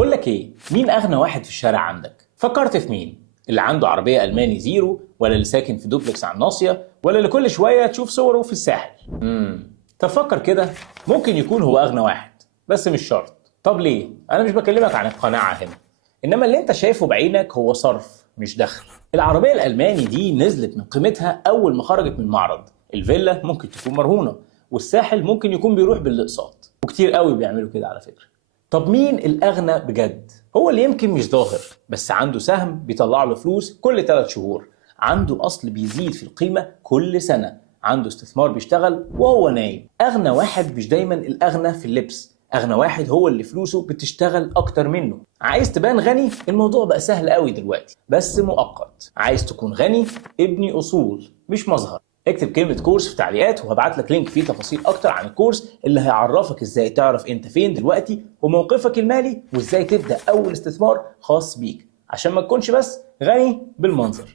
بقول لك ايه، مين اغنى واحد في الشارع عندك؟ فكرت في مين؟ اللي عنده عربيه الماني زيرو، ولا اللي ساكن في دوبلكس على الناصيه، ولا اللي كل شويه تشوف صوره في الساحل؟ طب فكر كده، ممكن يكون هو اغنى واحد بس مش شرط. طب ليه؟ انا مش بكلمك عن القناعه هنا، انما اللي انت شايفه بعينك هو صرف مش دخل. العربيه الالماني دي نزلت من قيمتها اول ما خرجت من المعرض. الفيلا ممكن تكون مرهونه، والساحل ممكن يكون بيروح بالاقساط، وكتير قوي بيعملوا كده على فكره. طب مين الأغنى بجد؟ هو اللي يمكن مش ظاهر بس عنده سهم بيطلع له فلوس كل 3 شهور، عنده أصل بيزيد في القيمة كل سنة، عنده استثمار بيشتغل وهو نايم. أغنى واحد مش دايما الأغنى في اللبس، أغنى واحد هو اللي فلوسه بتشتغل أكتر منه. عايز تبان غني؟ الموضوع بقى سهل قوي دلوقتي بس مؤقت. عايز تكون غني؟ ابني أصول مش مظهر. اكتب كلمة كورس في التعليقات وهبعت لك لينك فيه تفاصيل اكتر عن الكورس اللي هيعرفك ازاي تعرف انت فين دلوقتي وموقفك المالي، وازاي تبدأ اول استثمار خاص بيك عشان ما تكونش بس غني بالمنظر.